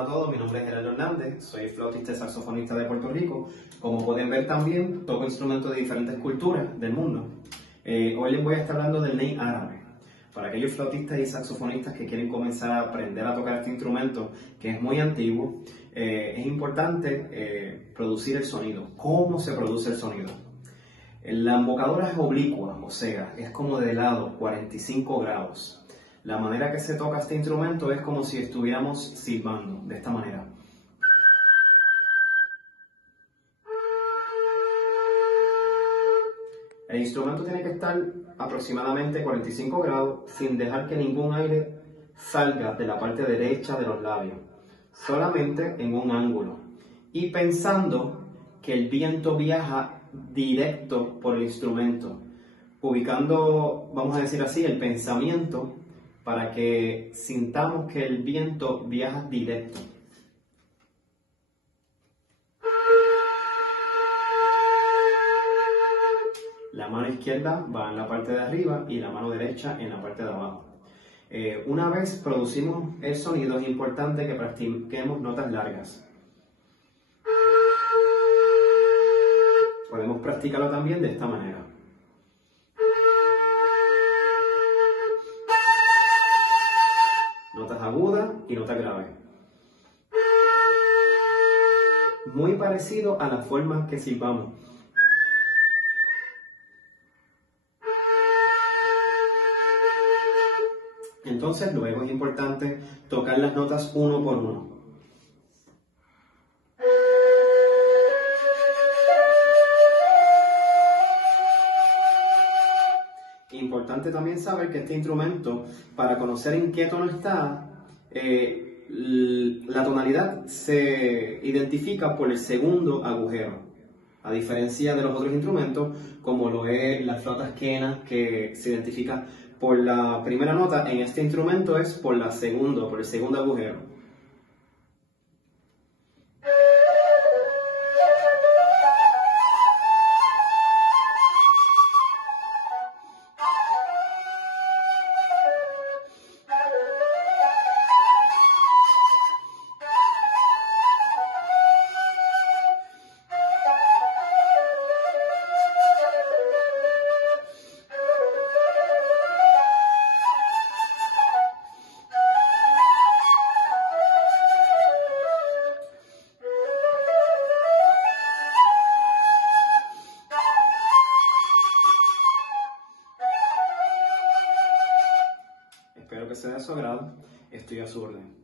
a todos, mi nombre es Gerardo Hernández, soy flautista y saxofonista de Puerto Rico. Como pueden ver también, toco instrumentos de diferentes culturas del mundo. Hoy les voy a estar hablando del ney árabe. Para aquellos flautistas y saxofonistas que quieren comenzar a aprender a tocar este instrumento, que es muy antiguo, es importante producir el sonido. ¿Cómo se produce el sonido? La embocadura es oblicua, o sea, es como de lado, 45 grados. La manera que se toca este instrumento es como si estuviéramos silbando, de esta manera. El instrumento tiene que estar aproximadamente 45 grados sin dejar que ningún aire salga de la parte derecha de los labios, solamente en un ángulo. Y pensando que el viento viaja directo por el instrumento, ubicando, vamos a decir así, el pensamiento para que sintamos que el viento viaja directo. La mano izquierda va en la parte de arriba y la mano derecha en la parte de abajo. Una vez producimos el sonido, es importante que practiquemos notas largas. Podemos practicarlo también de esta manera. Notas agudas y notas graves. Muy parecido a la forma que silbamos. Entonces luego es importante tocar las notas uno por uno. Importante también saber que este instrumento, para conocer en qué tono está, la tonalidad se identifica por el segundo agujero, a diferencia de los otros instrumentos, como lo es las flautas quenas, que se identifica por la primera nota. En este instrumento es por el segundo agujero. Espero que sea de su agrado. Estoy a su orden.